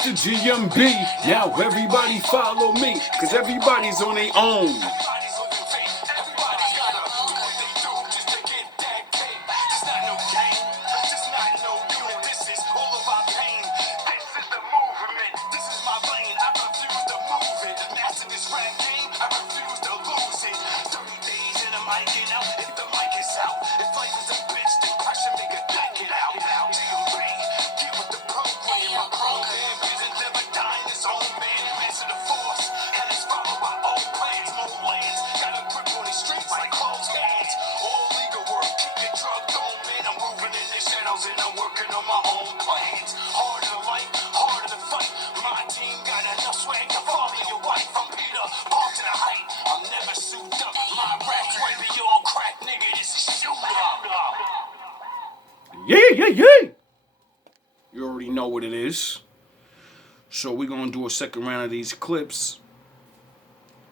Mr. GMB. Now everybody follow me, cause everybody's on their own. Yeah. You already know what it is. So we're going to do a second round of these clips.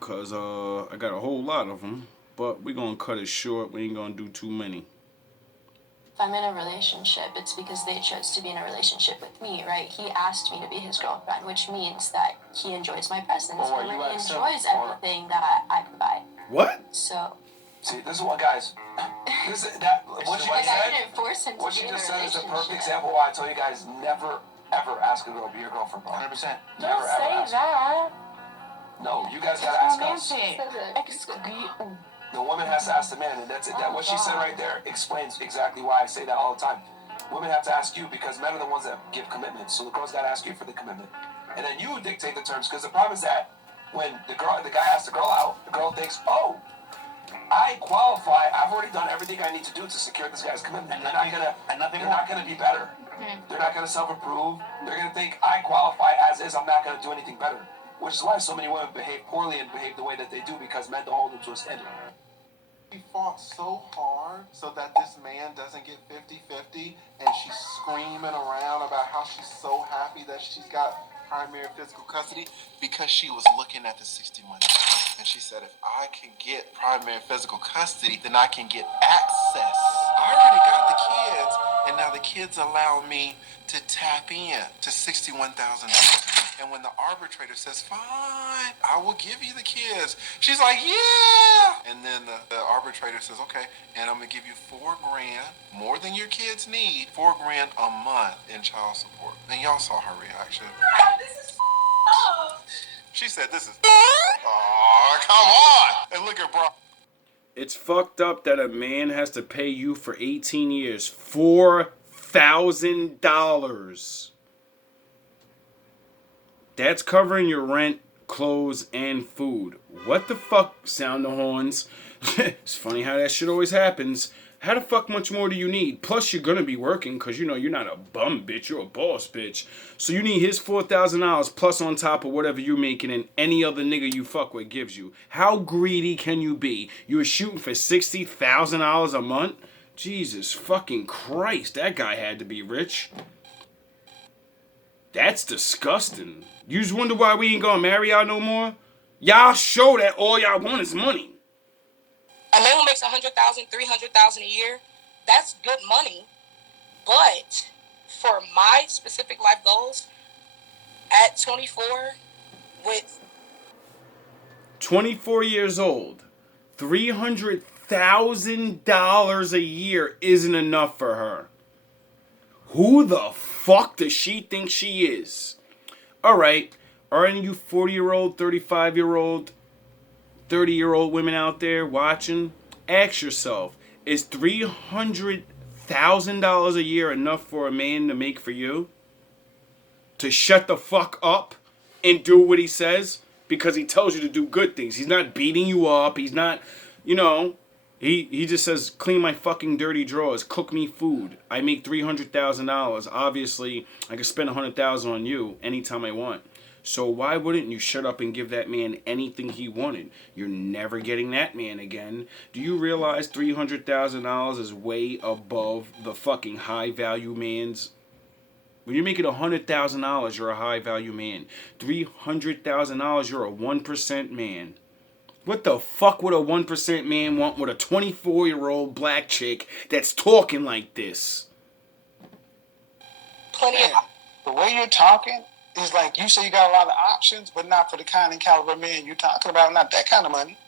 Because I got a whole lot of them. But we're going to cut it short. We ain't going to do too many. If I'm in a relationship, it's because they chose to be in a relationship with me, right? He asked me to be his girlfriend, which means that he enjoys my presence. And he enjoys everything that I provide. What? So... See, this is what, guys. What she just said. What she just said is a perfect example why I tell you guys never, ever ask a girl to be your girlfriend, bro. 100%. Never Don't say that. No, you guys gotta ask us. Romantic. The woman has to ask the man, and that's it. What she said right there explains exactly why I say that all the time. Women have to ask you because men are the ones that give commitment. So the girl's gotta ask you for the commitment, and then you dictate the terms. Because the problem is that when the guy asks the girl out, the girl thinks, oh, I qualify. I've already done everything I need to do to secure this guy's commitment. They're not gonna be better. They're not gonna self-approve. They're gonna think I qualify as is. I'm not gonna do anything better. Which is why so many women behave poorly and behave the way that they do because men don't hold them to a standard. She fought so hard so that this man doesn't get 50-50, and she's screaming around about how she's so happy that she's got primary physical custody because she was looking at the 61 pounds, and she said, if I can get primary physical custody, then I can get access. I already got the kids, and now the kids allow me to tap in to $61,000. And when the arbitrator says, fine, I will give you the kids, she's like, yeah. And then the arbitrator says, okay, and I'm gonna give you $4,000, more than your kids need, $4,000 a month in child support. And y'all saw her reaction. This is up. She said, this is oh, come on. And look at bro. It's fucked up that a man has to pay you for 18 years $4,000. That's covering your rent, clothes, and food. What the fuck, sound the horns? It's funny how that shit always happens. How the fuck much more do you need? Plus, you're gonna be working, because you know you're not a bum bitch, you're a boss bitch. So you need his $4,000 plus on top of whatever you're making and any other nigga you fuck with gives you. How greedy can you be? You were shooting for $60,000 a month? Jesus fucking Christ, that guy had to be rich. That's disgusting. You just wonder why we ain't gonna marry y'all no more? Y'all show that all y'all want is money. A man who makes $100,000, $300,000 a year, that's good money. But for my specific life goals, at 24, with 24 years old, $300,000 a year isn't enough for her. Who the fuck does she think she is? Alright, are any of you 40-year-old, 35-year-old, 30-year-old women out there watching? Ask yourself, is $300,000 a year enough for a man to make for you? To shut the fuck up and do what he says? Because he tells you to do good things. He's not beating you up. He's not, you know... He just says, clean my fucking dirty drawers, cook me food. I make $300,000. Obviously, I can spend $100,000 on you anytime I want. So why wouldn't you shut up and give that man anything he wanted? You're never getting that man again. Do you realize $300,000 is way above the fucking high value man's? When you're making $100,000, you're a high value man. $300,000, you're a 1% man. What the fuck would a 1% man want with a 24-year-old black chick that's talking like this? plenty of... The way you're talking, it's like you say you got a lot of options, but not for the kind and caliber man you're talking about. Not that kind of money.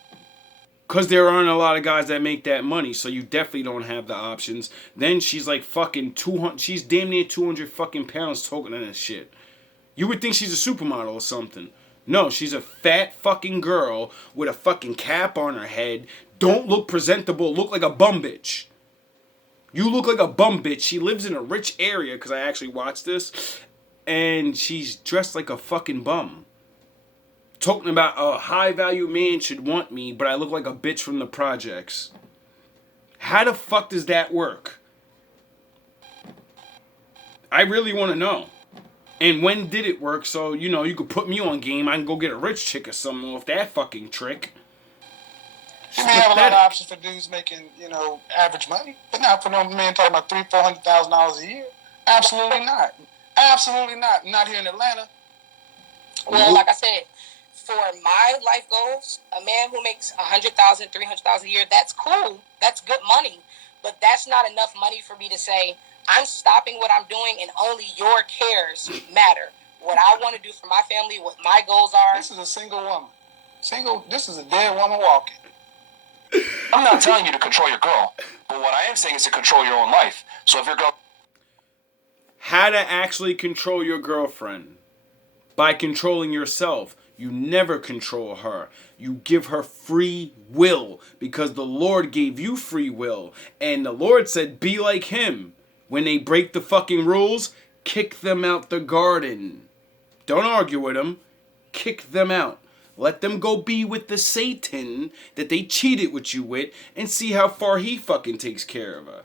Because there aren't a lot of guys that make that money, so you definitely don't have the options. Then she's like fucking 200, she's damn near 200 fucking pounds talking to that shit. You would think she's a supermodel or something. No, she's a fat fucking girl with a fucking cap on her head. Don't look presentable, look like a bum bitch. You look like a bum bitch. She lives in a rich area, because I actually watched this, and she's dressed like a fucking bum. Talking about a high-value man should want me, but I look like a bitch from the projects. How the fuck does that work? I really want to know. And when did it work? So, you know, you could put me on game. I can go get a rich chick or something off that fucking trick. You may have a lot of options for dudes making, you know, average money, but not for no man talking about $300,000-$400,000 a year. Absolutely not. Absolutely not. Not here in Atlanta. Well, like I said, for my life goals, a man who makes $100,000, $300,000 a year, that's cool. That's good money. But that's not enough money for me to say, I'm stopping what I'm doing and only your cares matter. What I want to do for my family, what my goals are. This is a single woman. This is a dead woman walking. I'm not telling you to control your girl, but what I am saying is to control your own life. So if your girl... How to actually control your girlfriend. By controlling yourself. You never control her. You give her free will because the Lord gave you free will. And the Lord said, be like him. When they break the fucking rules, kick them out the garden. Don't argue with them. Kick them out. Let them go be with the Satan that they cheated with you with and see how far he fucking takes care of her.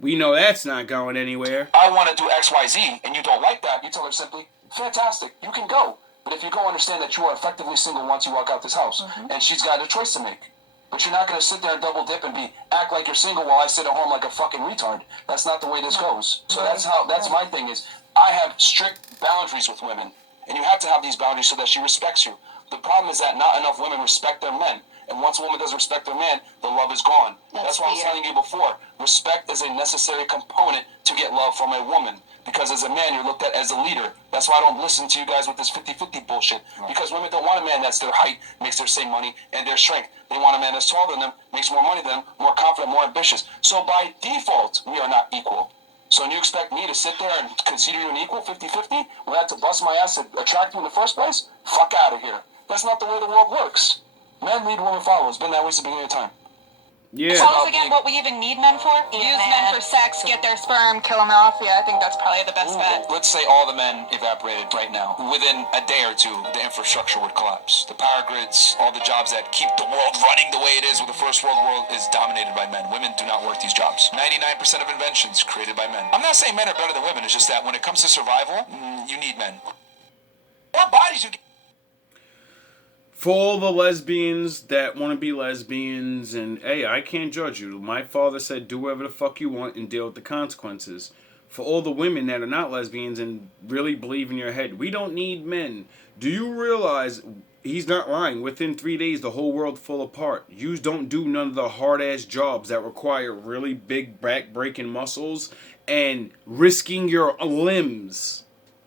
We know that's not going anywhere. I want to do X, Y, Z, and you don't like that, you tell her simply, fantastic, you can go. But if you go, understand that you are effectively single once you walk out this house. And she's got a choice to make. But you're not going to sit there and double dip and act like you're single while I sit at home like a fucking retard. That's not the way this goes. So that's my thing is, I have strict boundaries with women. And you have to have these boundaries so that she respects you. The problem is that not enough women respect their men. And once a woman doesn't respect their man, the love is gone. That's why I was telling you before. Respect is a necessary component to get love from a woman. Because as a man, you're looked at as a leader. That's why I don't listen to you guys with this 50-50 bullshit. Because women don't want a man that's their height, makes their same money, and their strength. They want a man that's taller than them, makes more money than them, more confident, more ambitious. So by default, we are not equal. So you expect me to sit there and consider you an equal, 50-50? When I had to bust my ass to attract you in the first place? Fuck out of here. That's not the way the world works. Men lead, women follow. It's been that way since the beginning of time. Yeah. So again, what we even need men for? Use men for sex, get their sperm, kill them off. Yeah, I think that's probably the best bet. Let's say all the men evaporated right now. Within a day or two, the infrastructure would collapse. The power grids, all the jobs that keep the world running the way it is with the first world is dominated by men. Women do not work these jobs. 99% of inventions created by men. I'm not saying men are better than women. It's just that when it comes to survival, you need men. What bodies you get? For all the lesbians that want to be lesbians, and hey, I can't judge you. My father said do whatever the fuck you want and deal with the consequences. For all the women that are not lesbians and really believe in your head, we don't need men. Do you realize, he's not lying, within 3 days the whole world fall apart. Yous don't do none of the hard ass jobs that require really big back breaking muscles and risking your limbs.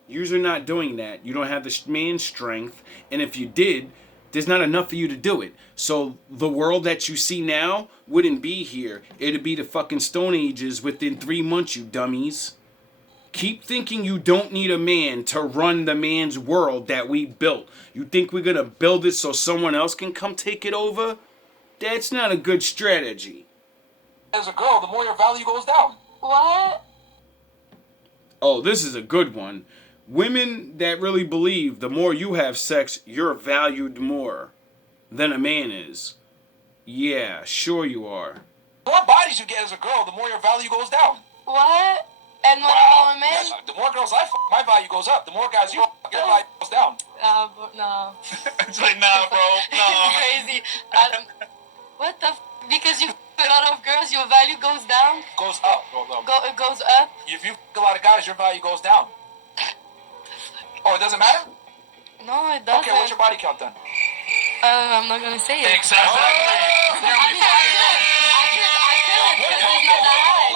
Yous are not doing that. You don't have the man strength, and if you did, there's not enough for you to do it. So the world that you see now wouldn't be here. It'd be the fucking Stone Ages within 3 months, you dummies. Keep thinking you don't need a man to run the man's world that we built. You think we're gonna build it so someone else can come take it over? That's not a good strategy. As a girl, the more your value goes down. What? Oh, this is a good one. Women that really believe the more you have sex, you're valued more than a man is. Yeah, sure you are. The more bodies you get as a girl, the more your value goes down. What? And what about women? Yes, the more girls I fuck, my value goes up. The more guys you fuck, your value goes down. No. It's like, nah, bro, nah. It's crazy. What the because you f- a lot of girls, your value goes down? Goes up. It goes up? If you fuck a lot of guys, your value goes down. Oh, it doesn't matter? No, it doesn't. Okay, what's your body count then? I'm not gonna say it. Exactly. I mean, I could, because it's not that high.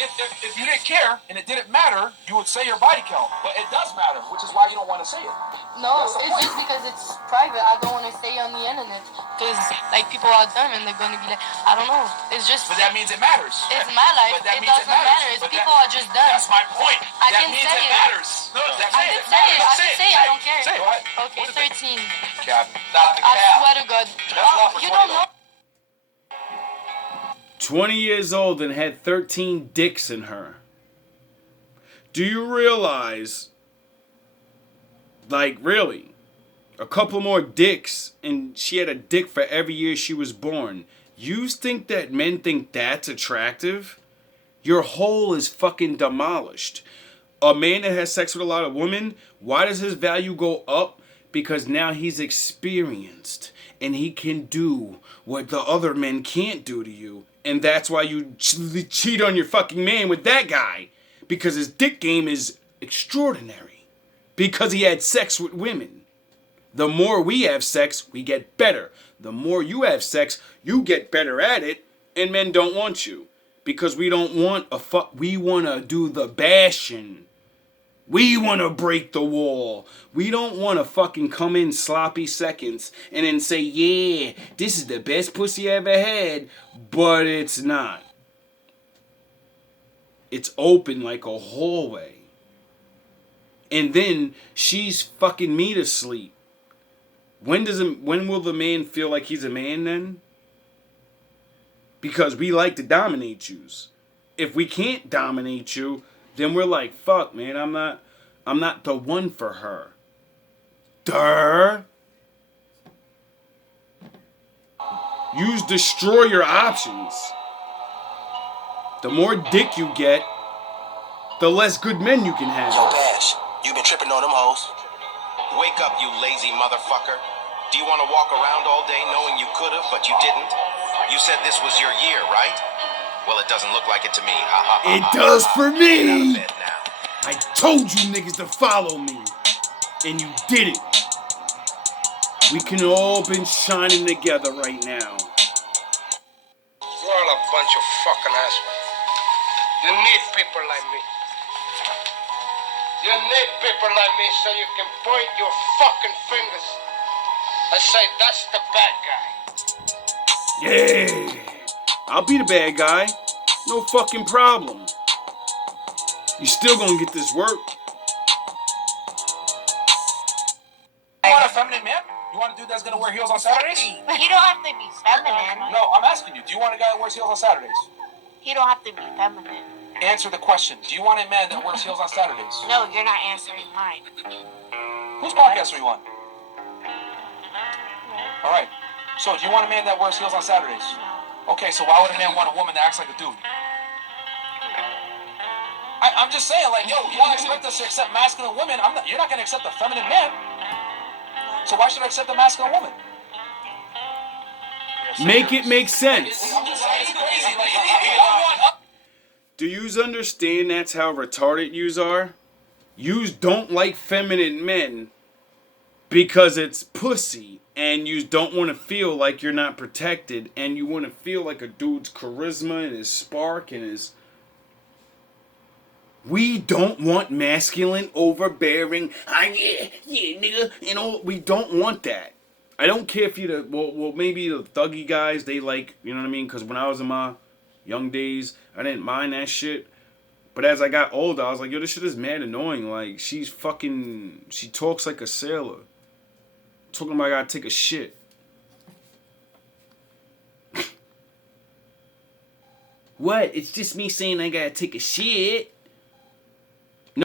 If if you didn't care and it didn't matter, you would say your body count. But it does matter, which is why you don't want to say it. No, it's just because it's private. I don't want to say on the internet because like people are dumb and they're gonna be like, I don't know. It's just. But that means it matters. It's my life. But that It means doesn't matter. It's people are just dumb. That's my point. I that can means say it it. matters. No, I can say it. I can say it. I don't care. Say what? Okay, 13. Cap. Not the I cap. swear to God. That's You don't know. 20 years old and had 13 dicks in her. Do you realize, like, really, a couple more dicks and she had a dick for every year she was born? You think that men think that's attractive? Your hole is fucking demolished. A man that has sex with a lot of women, why does his value go up? Because now he's experienced and he can do what the other men can't do to you. And that's why you cheat on your fucking man with that guy. Because his dick game is extraordinary. Because he had sex with women. The more we have sex, we get better. The more you have sex, you get better at it. And men don't want you. Because we don't want we want to do the bashing. We want to break the wall. We don't want to fucking come in sloppy seconds and then say, yeah, this is the best pussy I ever had. But it's not. It's open like a hallway. And then she's fucking me to sleep. When will the man feel like he's a man then? Because we like to dominate yous. If we can't dominate you, then we're like, fuck, man, I'm not the one for her. Duh. Use destroy your options. The more dick you get, the less good men you can have. Yo, Bash, you been tripping on them hoes. Wake up, you lazy motherfucker. Do you want to walk around all day knowing you could have, but you didn't? You said this was your year, right? Well, it doesn't look like it to me. It does for me. Get out of bed now. I told you niggas to follow me. And you did it. We can all been shining together right now. You're all a bunch of fucking assholes. You need people like me. You need people like me so you can point your fucking fingers and say, that's the bad guy. Yeah. I'll be the bad guy. No fucking problem. You still gonna get this work. You want a feminine man? You want a dude that's gonna wear heels on Saturdays? You don't have to be feminine. No, I'm asking you. Do you want a guy that wears heels on Saturdays? You don't have to be feminine. Answer the question. Do you want a man that wears heels on Saturdays? No, you're not answering mine. Whose podcast are you on? All right. So, do you want a man that wears heels on Saturdays? Okay, so why would a man want a woman that acts like a dude? I'm just saying, like, yo, you don't expect us to accept masculine women. You're not going to accept a feminine man. So why should I accept a masculine woman? Make it make sense. I'm just saying, it's crazy. Like, Do yous understand that's how retarded yous are? Yous don't like feminine men because it's pussy. And you don't want to feel like you're not protected. And you want to feel like a dude's charisma and his spark and his... We don't want masculine, overbearing, yeah, nigga, you know, we don't want that. I don't care if you're well, maybe the thuggy guys, they like, you know what I mean? Because when I was in my young days, I didn't mind that shit. But as I got older, I was like, yo, this shit is mad annoying. Like, she talks like a sailor. Talking about I gotta take a shit. What? It's just me saying I gotta take a shit.